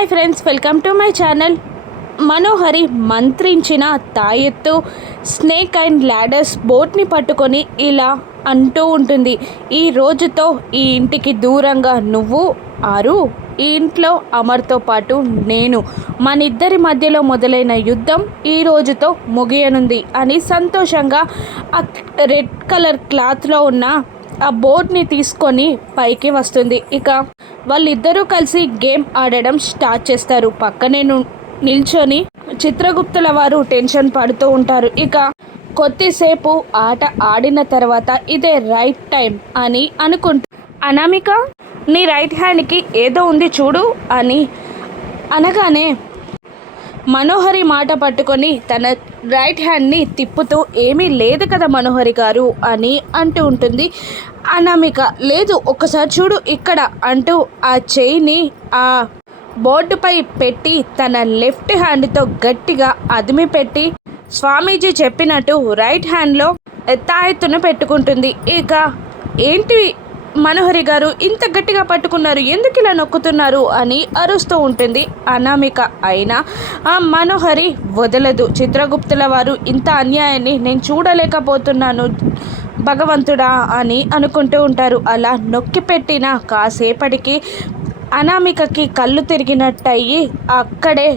Hi friends welcome to my channel. Manohari మంత్రించిన తాయెత్తు snake and ladders బోట్ని పట్టుకొని ఇలా అంటూ ఉంటుంది. ఈ రోజుతో ఈ ఇంటికి దూరంగా నువ్వు ఆరు ఈ ఇంట్లో అమర్తో పాటు నేను మన ఇద్దరి మధ్యలో మొదలైన యుద్ధం ఈ రోజుతో ముగియనుంది అని సంతోషంగా ఆ రెడ్ కలర్ క్లాత్లో ఉన్న ఆ బోట్ని తీసుకొని పైకి వస్తుంది. ఇక వాళ్ళిద్దరూ కలిసి గేమ్ ఆడడం స్టార్ట్ చేస్తారు. పక్కనే ను- నిల్చొని చిత్రగుప్తుల వారు టెన్షన్ పడుతూ ఉంటారు. ఇక కొద్దిసేపు ఆట ఆడిన తర్వాత ఇదే రైట్ టైం అని అనుకుంటూ అనామిక నీ రైట్ హ్యాండ్కి ఏదో ఉంది చూడు అని అనగానే మనోహరి మాట పట్టుకొని తన రైట్ హ్యాండ్ని తిప్పుతూ ఏమీ లేదు కదా మనోహరి గారు అని అంటూ ఉంటుంది. అనామిక లేదు ఒక్కసారి చూడు ఇక్కడ అంటూ ఆ చేయిని ఆ బోర్డుపై పెట్టి తన లెఫ్ట్ హ్యాండ్తో గట్టిగా అదిమి పెట్టి స్వామీజీ చెప్పినట్టు రైట్ హ్యాండ్లో ఎత్తాయెత్తున పెట్టుకుంటుంది. ఇక ఏంటి మనోహరి గారు ఇంత గట్టిగా పట్టుకున్నారు ఎందుకు ఇలా నొక్కుతున్నారు అని అరుస్తూ ఉంటుంది. అనామిక అయినా ఆ మనోహరి వదలదు. చిత్రగుప్తుల వారు ఇంత అన్యాయాన్ని నేను చూడలేకపోతున్నాను భగవంతుడా అని అనుకుంటూ ఉంటారు. అలా నొక్కి పెట్టిన కాసేపటికి అనామికకి కళ్ళు తిరిగినట్టయి అక్కడే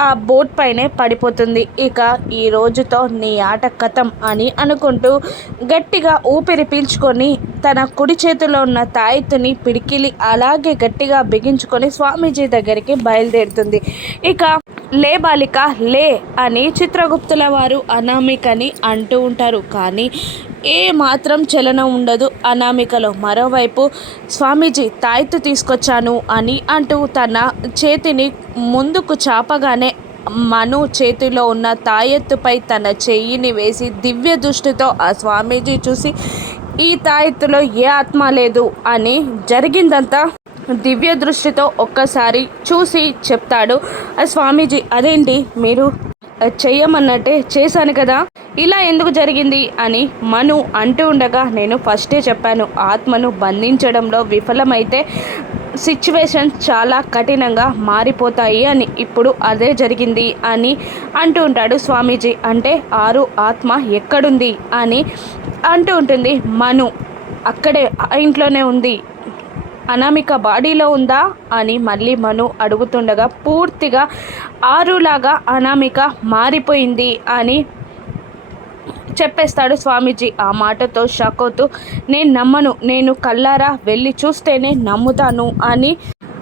ఆ బోట్ పైనే పడిపోతుంది. ఇక ఈ రోజుతో నీ ఆట కథం అని అనుకుంటూ గట్టిగా ఊపిరి పీల్చుకొని తన కుడి చేతిలో ఉన్న తాయెత్తుని పిడికిలి అలాగే గట్టిగా బిగించుకొని స్వామీజీ దగ్గరికి బయలుదేరుతుంది. ఇక లే బాలిక లే అని చిత్రగుప్తుల వారు అనామికని అంటూ ఉంటారు. కానీ ఏ మాత్రం చలనం ఉండదు. అనామికలో మరోవైపు స్వామీజీ తాయెత్తు తీసుకొచ్చాను అని అంటూ తన చేతిని ముందుకు చాపగానే మను చేతిలో ఉన్న తాయెత్తుపై తన చెయ్యిని వేసి దివ్య దృష్టితో ఆ స్వామీజీ చూసి ఈ తాయెత్తులో ఏ ఆత్మ లేదు అని జరిగిందంతా దివ్య దృష్టితో ఒక్కసారి చూసి చెప్తాడు. స్వామీజీ అదేంటి మీరు చెయ్యమన్నట్టే చేశాను కదా. ఇలా ఎందుకు జరిగింది? అని మను అంటూ ఉండగా నేను ఫస్టే చెప్పాను. ఆత్మను బంధించడంలో విఫలమైతే సిచ్యువేషన్ చాలా కఠినంగా మారిపోతాయి అని ఇప్పుడు అదే జరిగింది అని అంటూ ఉంటాడు స్వామీజీ. అంటే ఆరు ఆత్మ ఎక్కడుంది అని అంటూ ఉంటుంది మను. అక్కడే ఆ ఇంట్లోనే ఉంది. అనామిక బాడీలో ఉందా అని మళ్ళీ మను అడుగుతుండగా పూర్తిగా ఆరులాగా అనామిక మారిపోయింది అని చెప్పేస్తాడు స్వామీజీ. ఆ మాటతో షాక్ అవుతూ నేను నమ్మను. నేను కల్లారా వెళ్ళి చూస్తేనే నమ్ముతాను అని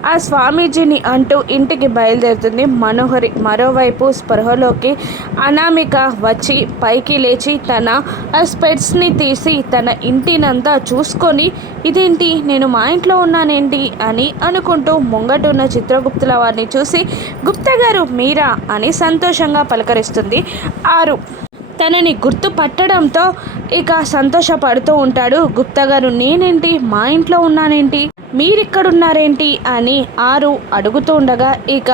ఆ స్వామీజీని అంటూ ఇంటికి బయలుదేరుతుంది మనోహరి. మరోవైపు స్పృహలోకి అనామిక వచ్చి పైకి లేచి తన ఆ స్పెట్స్ని తీసి తన ఇంటినంతా చూసుకొని ఇదేంటి? నేను మా ఇంట్లో ఉన్నానేంటి? అని అనుకుంటూ ముంగటున్న చిత్రగుప్తుల వారిని చూసి గుప్త గారు మీరా? అని సంతోషంగా పలకరిస్తుంది ఆరు. తనని గుర్తుపట్టడంతో ఇక సంతోషపడుతూ ఉంటాడు. గుప్తా గారు నేనేంటి? మా ఇంట్లో ఉన్నానేంటి? మీరిక్కడున్నారేంటి? అని ఆరు అడుగుతూ ఉండగా ఇక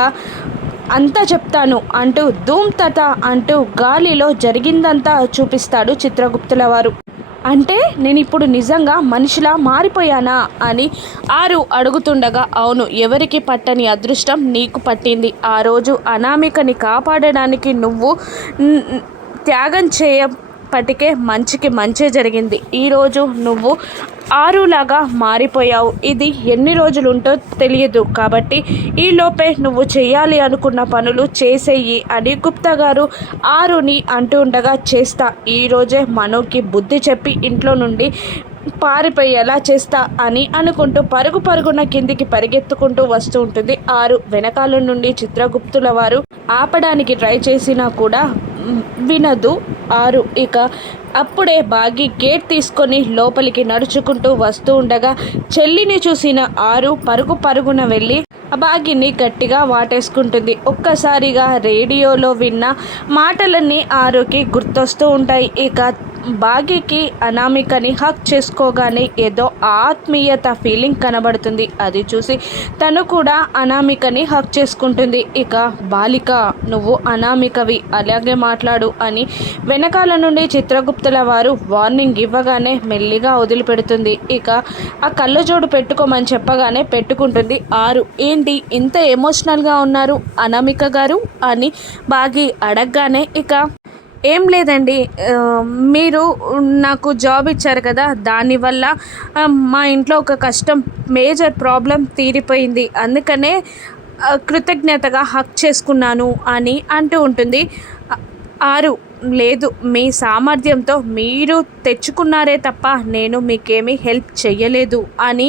అంతా చెప్తాను అంటూ ధూమ్ తత అంటూ గాలిలో జరిగిందంతా చూపిస్తాడు చిత్రగుప్తుల వారు. అంటే నేను ఇప్పుడు నిజంగా మనిషిలా మారిపోయానా? అని ఆరు అడుగుతుండగా అవును ఎవరికి పట్టని అదృష్టం నీకు పట్టింది. ఆ రోజు అనామికని కాపాడడానికి నువ్వు త్యాగం చేయపటికే మంచికి మంచే జరిగింది. ఈరోజు నువ్వు ఆరులాగా మారిపోయావు. ఇది ఎన్ని రోజులు ఉంటో తెలియదు. కాబట్టి ఈలోపే నువ్వు చేయాలి అనుకున్న పనులు చేసేయి అని గుప్తా గారు ఆరుని అంటూ ఉండగా చేస్తా. ఈరోజే మనోకి బుద్ధి చెప్పి ఇంట్లో నుండి పారిపోయేలా చేస్తా అని అనుకుంటూ పరుగు పరుగున కిందికి పరిగెత్తుకుంటూ వస్తూ ఉంటుంది. ఆరు వెనకాల నుండి చిత్రగుప్తుల వారు ఆపడానికి ట్రై చేసినా కూడా వినదు ఆరు. ఇక అప్పుడే బాగి గేట్ తీసుకొని లోపలికి నడుచుకుంటూ వస్తూ ఉండగా చెల్లిని చూసిన ఆరు పరుగు పరుగున వెళ్ళి ఆ బాగిని గట్టిగా వాటేసుకుంటుంది. ఒక్కసారిగా రేడియోలో విన్న మాటలన్నీ ఆరుకి గుర్తొస్తూ ఉంటాయి. ఇక భాగ్యకి అనామికని హక్ చేసుకోగానే ఏదో ఆత్మీయత ఫీలింగ్ కనబడుతుంది. అది చూసి తను కూడా అనామికని హక్ చేసుకుంటుంది. ఇక బాలిక నువ్వు అనామికవి అలాగే మాట్లాడు అని వెనకాల నుండి చిత్రగుప్తుల వారు వార్నింగ్ ఇవ్వగానే మెల్లిగా వదిలిపెడుతుంది. ఇక ఆ కళ్ళజోడు పెట్టుకోమని చెప్పగానే పెట్టుకుంటుంది ఆరు. ఏంటి ఇంత ఎమోషనల్గా ఉన్నారు అనామిక గారు? అని బాగి అడగగానే ఇక ఏం లేదండి. మీరు నాకు జాబ్ ఇచ్చారు కదా దానివల్ల మా ఇంట్లో ఒక కష్టం మేజర్ ప్రాబ్లం తీరిపోయింది. అందుకనే కృతజ్ఞతగా హక్ చేసుకున్నాను అని అంటూ ఉంటుంది. ఆరు లేదు. మీ సామర్థ్యంతో మీరు తెచ్చుకున్నారే తప్ప నేను మీకేమీ హెల్ప్ చేయలేదు అని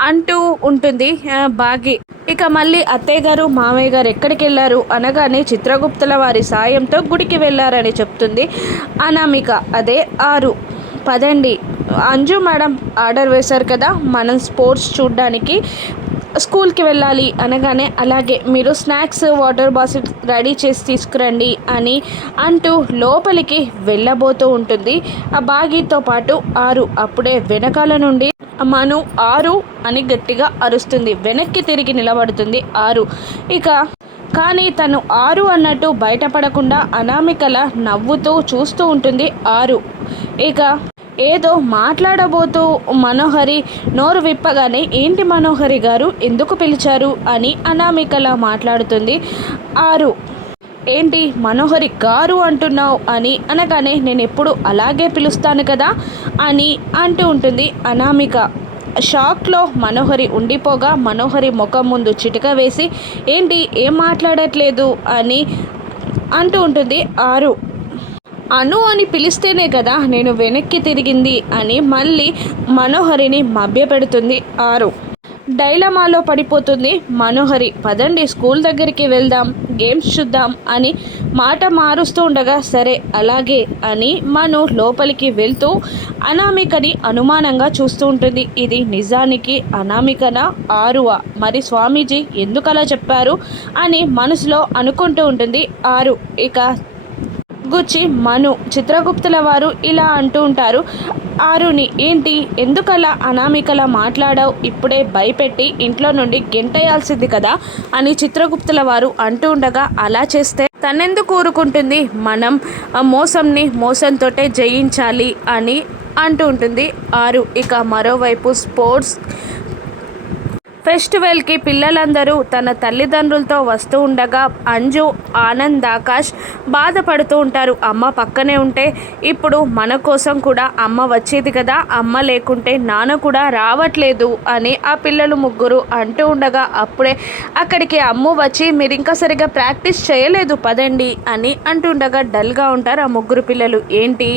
అంటూ ఉంటుంది బాగి. ఇక మళ్ళీ అత్తయ్య గారు మామయ్య గారు ఎక్కడికి వెళ్ళారు అనగానే చిత్రగుప్తుల వారి సాయంతో గుడికి వెళ్ళారని చెప్తుంది అనామిక. అదే ఆరు. పదండి. అంజు మేడం ఆర్డర్ వేశారు కదా మనం స్పోర్ట్స్ చూడడానికి స్కూల్కి వెళ్ళాలి అనగానే అలాగే మీరు స్నాక్స్ వాటర్ బాసిల్ రెడీ చేసి తీసుకురండి అని అంటూ లోపలికి వెళ్ళబోతూ ఉంటుంది. ఆ బాగీతో పాటు ఆరు అప్పుడే వెనకాల నుండి మను ఆరు అని గట్టిగా అరుస్తుంది. వెనక్కి తిరిగి నిలబడుతుంది ఆరు. ఇక కానీ తను ఆరు అన్నట్టు బయటపడకుండా అనామికల నవ్వుతూ చూస్తూ ఉంటుంది ఆరు. ఇక ఏదో మాట్లాడబోతూ మనోహరి నోరు విప్పగానే ఏంటి మనోహరి గారు? ఎందుకు పిలిచారు? అని అనామికల మాట్లాడుతుంది ఆరు. ఏంటి మనోహరి గారు అంటున్నావు? అని అనగానే నేను ఎప్పుడు అలాగే పిలుస్తాను కదా? అని అంటూ ఉంటుంది అనామిక. షాక్లో మనోహరి ఉండిపోగా మనోహరి ముఖం ముందు చిటిక వేసి ఏంటి? ఏం మాట్లాడట్లేదు? అని అంటూ ఉంటుంది ఆరు. అను అని పిలిస్తేనే కదా నేను వెనక్కి తిరిగింది అని మళ్ళీ మనోహరిని మభ్యపెడుతుంది ఆరు. డైలమాలో పడిపోతుంది మనోహరి. పదండి స్కూల్ దగ్గరికి వెళ్దాం గేమ్స్ చూద్దాం అని మాట మారుస్తూ ఉండగా సరే అలాగే అని మను లోపలికి వెళ్తూ అనామికని అనుమానంగా చూస్తూ ఉంటుంది. ఇది నిజానికి అనామికన ఆరువ? మరి స్వామీజీ ఎందుకలా చెప్పారు అని మనసులో అనుకుంటూ ఉంటుంది ఆరు. ఇక గుచ్చి మను చిత్రగుప్తుల వారు ఇలా అంటూ ఉంటారు. ఆరుని ఏంటి? ఎందుకలా అనామికలా మాట్లాడావు? ఇప్పుడే భయపెట్టి ఇంట్లో నుండి గెంటేయాల్సింది కదా? అని చిత్రగుప్తుల వారు అంటూ ఉండగా అలా చేస్తే తనెందుకు ఊరుకుంటుంది? మనం ఆ మోసంని మోసంతోటే జయించాలి అని అంటూ ఉంటుంది. ఆరు ఇక మరోవైపు స్పోర్ట్స్ ఫెస్టివల్కి పిల్లలందరూ తన తల్లిదండ్రులతో వస్తూ ఉండగా అంజు ఆనంద్ ఆకాష్ బాధపడుతూ ఉంటారు. అమ్మ పక్కనే ఉంటే ఇప్పుడు మన కోసం కూడా అమ్మ వచ్చేది కదా అమ్మ లేకుంటే నాన్న కూడా రావట్లేదు అని ఆ పిల్లలు ముగ్గురు అంటూ ఉండగా అప్పుడే అక్కడికి అమ్ము వచ్చి మీరు ఇంకా సరిగా ప్రాక్టీస్ చేయలేదు పదండి అని అంటుండగా డల్గా ఉంటారు ఆ ముగ్గురు పిల్లలు. ఏంటి?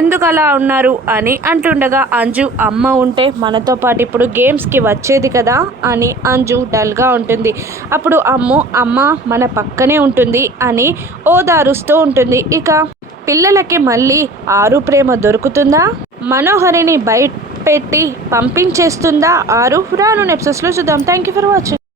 ఎందుకు అలా ఉన్నారు అని అంటుండగా అంజు అమ్మ ఉంటే మనతో పాటు ఇప్పుడు గేమ్స్కి వచ్చేది కదా అని అంజు డల్గా ఉంటుంది. అప్పుడు అమ్ము అమ్మ మన పక్కనే ఉంటుంది అని ఓదారుస్తూ ఉంటుంది. ఇక పిల్లలకి మళ్ళీ ఆరు ప్రేమ దొరుకుతుందా? మనోహరిని బయట పెట్టి పంపించేస్తుందా? ఆరు రాను నెప్సెస్లో చూద్దాం. Thank you for watching